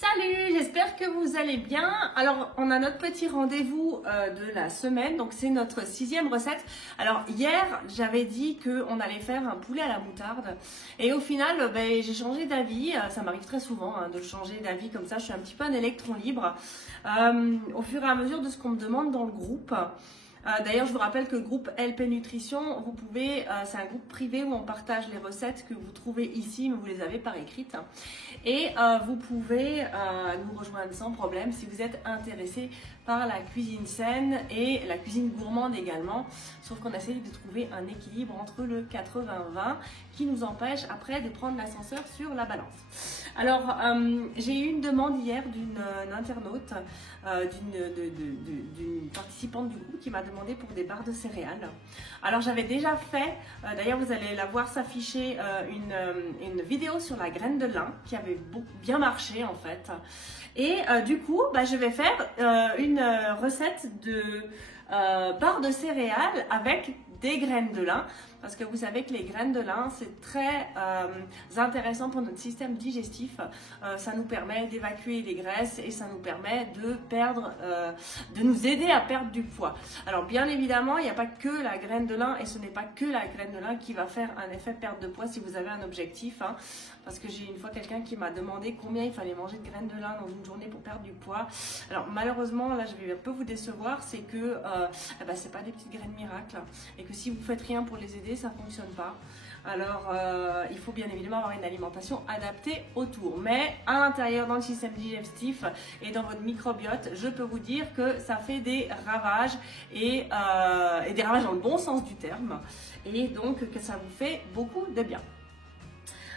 Salut, j'espère que vous allez bien. Alors, on a notre petit rendez-vous de la semaine, donc c'est notre 6e recette. Alors, hier, j'avais dit qu'on allait faire un poulet à la moutarde et au final, j'ai changé d'avis. Ça m'arrive très souvent de changer d'avis comme ça, je suis un petit peu un électron libre au fur et à mesure de ce qu'on me demande dans le groupe. D'ailleurs, je vous rappelle que le groupe LP Nutrition, vous pouvez, c'est un groupe privé où on partage les recettes que vous trouvez ici, mais vous les avez par écrite. Et vous pouvez nous rejoindre sans problème si vous êtes intéressé par la cuisine saine et la cuisine gourmande également. Sauf qu'on essaye de trouver un équilibre entre le 80-20 qui nous empêche après de prendre l'ascenseur sur la balance. Alors, j'ai eu une demande hier d'une internaute, d'une participante du groupe qui m'a demandé pour des barres de céréales. Alors, j'avais déjà fait, d'ailleurs vous allez la voir s'afficher, une vidéo sur la graine de lin qui avait bien marché en fait. Et du coup, je vais faire une recette de barres de céréales avec des graines de lin. Parce que vous savez que les graines de lin, c'est très intéressant pour notre système digestif. Ça nous permet d'évacuer les graisses et ça nous permet de nous aider à perdre du poids. Alors bien évidemment, il n'y a pas que la graine de lin et ce n'est pas que la graine de lin qui va faire un effet perte de poids si vous avez un objectif. Parce que j'ai une fois quelqu'un qui m'a demandé combien il fallait manger de graines de lin dans une journée pour perdre du poids. Alors malheureusement, là je vais un peu vous décevoir, c'est que c'est pas des petites graines miracles et que si vous faites rien pour les aider, ça ne fonctionne pas. Alors, il faut bien évidemment avoir une alimentation adaptée autour. Mais à l'intérieur, dans le système digestif et dans votre microbiote, je peux vous dire que ça fait des ravages et des ravages dans le bon sens du terme. Et donc, que ça vous fait beaucoup de bien.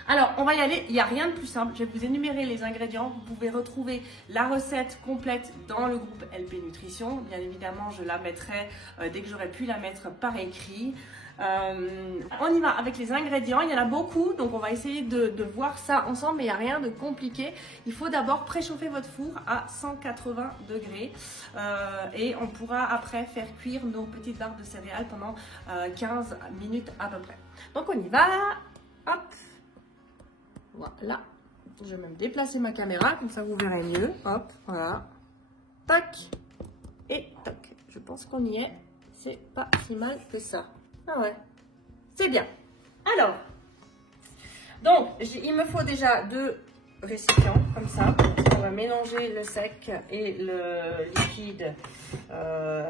Alors, on va y aller. Il n'y a rien de plus simple. Je vais vous énumérer les ingrédients. Vous pouvez retrouver la recette complète dans le groupe LP Nutrition. Bien évidemment, je la mettrai dès que j'aurai pu la mettre par écrit. On y va avec les ingrédients. Il y en a beaucoup, donc on va essayer de voir ça ensemble, mais il n'y a rien de compliqué. Il faut d'abord préchauffer votre four à 180 degrés et on pourra après faire cuire nos petites barres de céréales pendant 15 minutes à peu près. Donc on y va. Hop. Voilà, je vais même déplacer ma caméra, comme ça vous verrez mieux. Hop, voilà. Tac et tac. Je pense qu'on y est. C'est pas si mal que ça. Ah ouais, c'est bien. Alors, donc, il me faut déjà 2 récipients, comme ça. On va mélanger le sec et le liquide.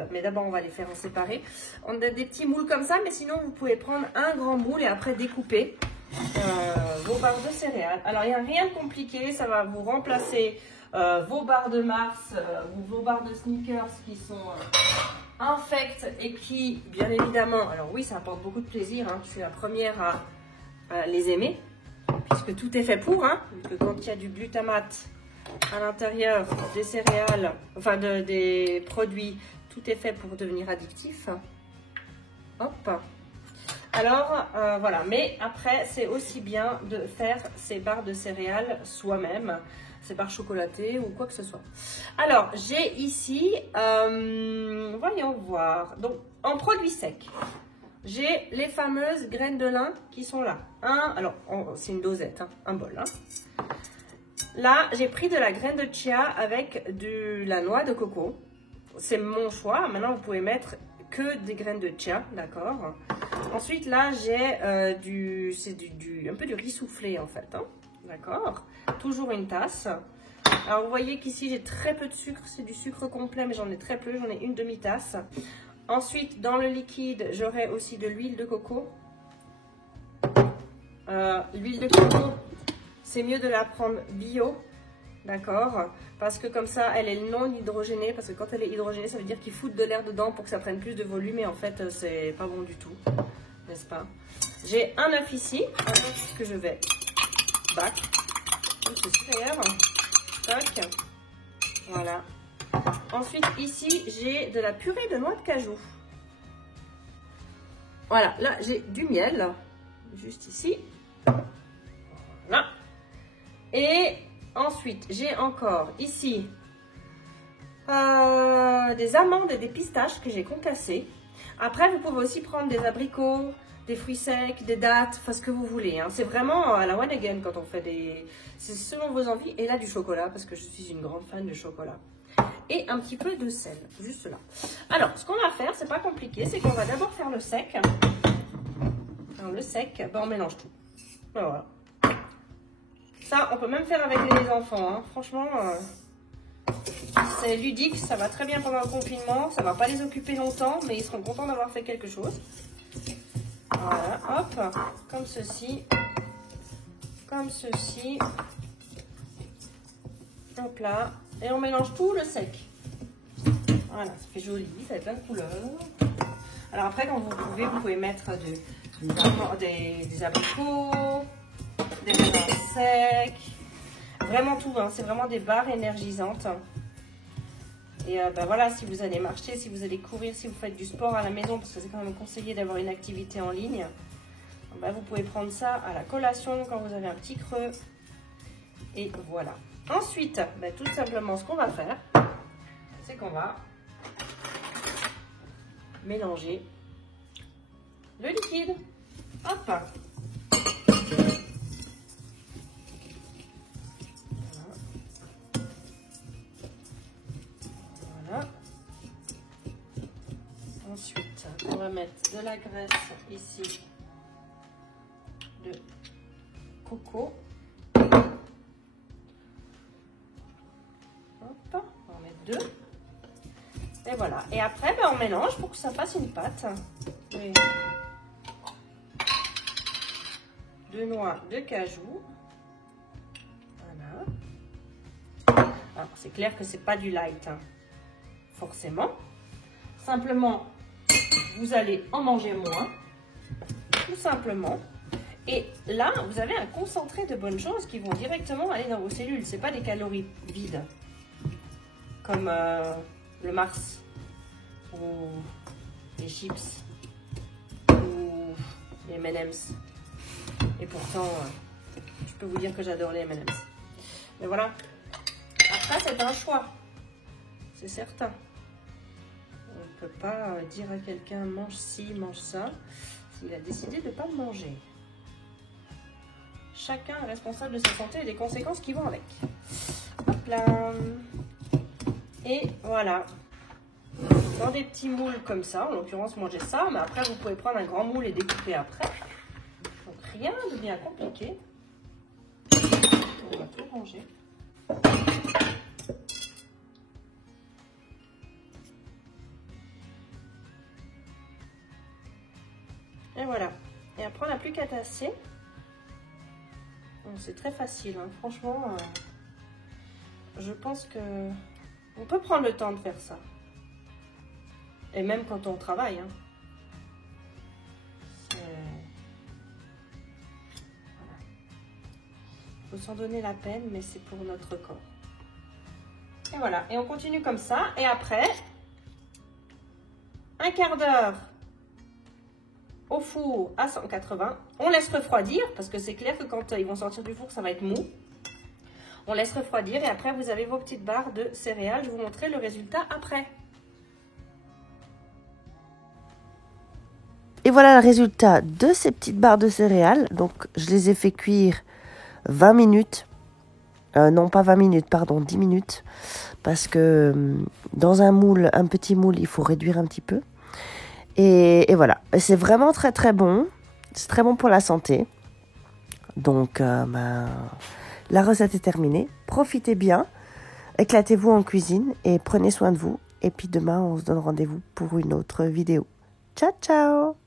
Mais d'abord, on va les faire en séparé. On a des petits moules comme ça, mais sinon, vous pouvez prendre un grand moule et après découper vos barres de céréales. Alors, il n'y a rien de compliqué. Ça va vous remplacer vos barres de Mars ou vos barres de Snickers qui sont infectes et qui, bien évidemment, alors oui, ça apporte beaucoup de plaisir. Je suis la première à les aimer puisque tout est fait pour. Puisque quand il y a du glutamate à l'intérieur des céréales, enfin des produits, tout est fait pour devenir addictif. Hop. Alors, voilà. Mais après, c'est aussi bien de faire ces barres de céréales soi-même, ces barres chocolatées ou quoi que ce soit. Alors, j'ai ici, voyons voir. Donc, en produits secs, j'ai les fameuses graines de lin qui sont là. Alors, c'est une dosette, un bol. Là, j'ai pris de la graine de chia avec de la noix de coco. C'est mon choix. Maintenant, vous pouvez mettre que des graines de chia, d'accord. Ensuite, là, j'ai un peu du riz soufflé, en fait, d'accord. Toujours une tasse. Alors, vous voyez qu'ici, j'ai très peu de sucre. C'est du sucre complet, mais j'en ai très peu. J'en ai une demi-tasse. Ensuite, dans le liquide, j'aurai aussi de l'huile de coco. L'huile de coco, c'est mieux de la prendre bio. D'accord, parce que comme ça, elle est non hydrogénée, parce que quand elle est hydrogénée, ça veut dire qu'il fout de l'air dedans pour que ça prenne plus de volume, et en fait, c'est pas bon du tout, n'est-ce pas? J'ai un œuf ici, un œuf que je vais battre, comme ceci d'ailleurs, tac, voilà. Ensuite, ici, j'ai de la purée de noix de cajou. Voilà, là, j'ai du miel, juste ici, voilà, et ensuite, j'ai encore ici des amandes et des pistaches que j'ai concassées. Après, vous pouvez aussi prendre des abricots, des fruits secs, des dattes, enfin ce que vous voulez. Hein. C'est vraiment à la one again quand on fait des... C'est selon vos envies. Et là, du chocolat, parce que je suis une grande fan de chocolat. Et un petit peu de sel, juste là. Alors, ce qu'on va faire, c'est pas compliqué, c'est qu'on va d'abord faire le sec. Alors, le sec, ben, on mélange tout. Ben, voilà. Ça, on peut même faire avec les enfants. Hein. Franchement, c'est ludique, ça va très bien pendant le confinement. Ça va pas les occuper longtemps, mais ils seront contents d'avoir fait quelque chose. Voilà, hop, comme ceci. Comme ceci. Hop là. Et on mélange tout le sec. Voilà, ça fait joli, ça fait plein de couleurs. Alors après, quand vous pouvez mettre des abricots, des raisins secs, vraiment tout. Hein, c'est vraiment des barres énergisantes. Et ben voilà, si vous allez marcher, si vous allez courir, si vous faites du sport à la maison, parce que c'est quand même conseillé d'avoir une activité en ligne, ben vous pouvez prendre ça à la collation quand vous avez un petit creux. Et voilà. Ensuite, ben, tout simplement, ce qu'on va faire, c'est qu'on va mélanger le liquide. Hop. Voilà. Ensuite, on va mettre de la graisse ici de coco. Hop, on va en mettre 2. Et voilà. Et après, ben, on mélange pour que ça fasse une pâte. Et 2 noix de cajou. Voilà. Alors, c'est clair que c'est pas du light, hein, forcément. Simplement, vous allez en manger moins, tout simplement. Et là, vous avez un concentré de bonnes choses qui vont directement aller dans vos cellules. C'est pas des calories vides, comme le Mars ou les chips ou les M&M's. Et pourtant, je peux vous dire que j'adore les M&M's. Mais voilà. Après, c'est un choix. C'est certain. On ne peut pas dire à quelqu'un mange ci, mange ça, s'il a décidé de ne pas le manger. Chacun est responsable de sa santé et des conséquences qui vont avec. Hop là. Et voilà. Dans des petits moules comme ça, en l'occurrence, mangez ça, mais après, vous pouvez prendre un grand moule et découper après. Donc, rien de bien compliqué. On va tout ranger. Et voilà. Et après, on n'a plus qu'à tasser. C'est très facile, hein. Franchement, je pense que on peut prendre le temps de faire ça. Et même quand on travaille. Hein. Voilà. Il faut s'en donner la peine, mais c'est pour notre corps. Et voilà. Et on continue comme ça. Et après, un quart d'heure au four à 180. On laisse refroidir parce que c'est clair que quand ils vont sortir du four, ça va être mou. On laisse refroidir et après, vous avez vos petites barres de céréales. Je vais vous montrer le résultat après. Et voilà le résultat de ces petites barres de céréales. Donc, je les ai fait cuire 20 minutes. Non, pas 20 minutes, pardon, 10 minutes. Parce que dans un moule, un petit moule, il faut réduire un petit peu. Et voilà, c'est vraiment très très bon. C'est très bon pour la santé. Donc, la recette est terminée. Profitez bien. Éclatez-vous en cuisine et prenez soin de vous. Et puis demain, on se donne rendez-vous pour une autre vidéo. Ciao, ciao!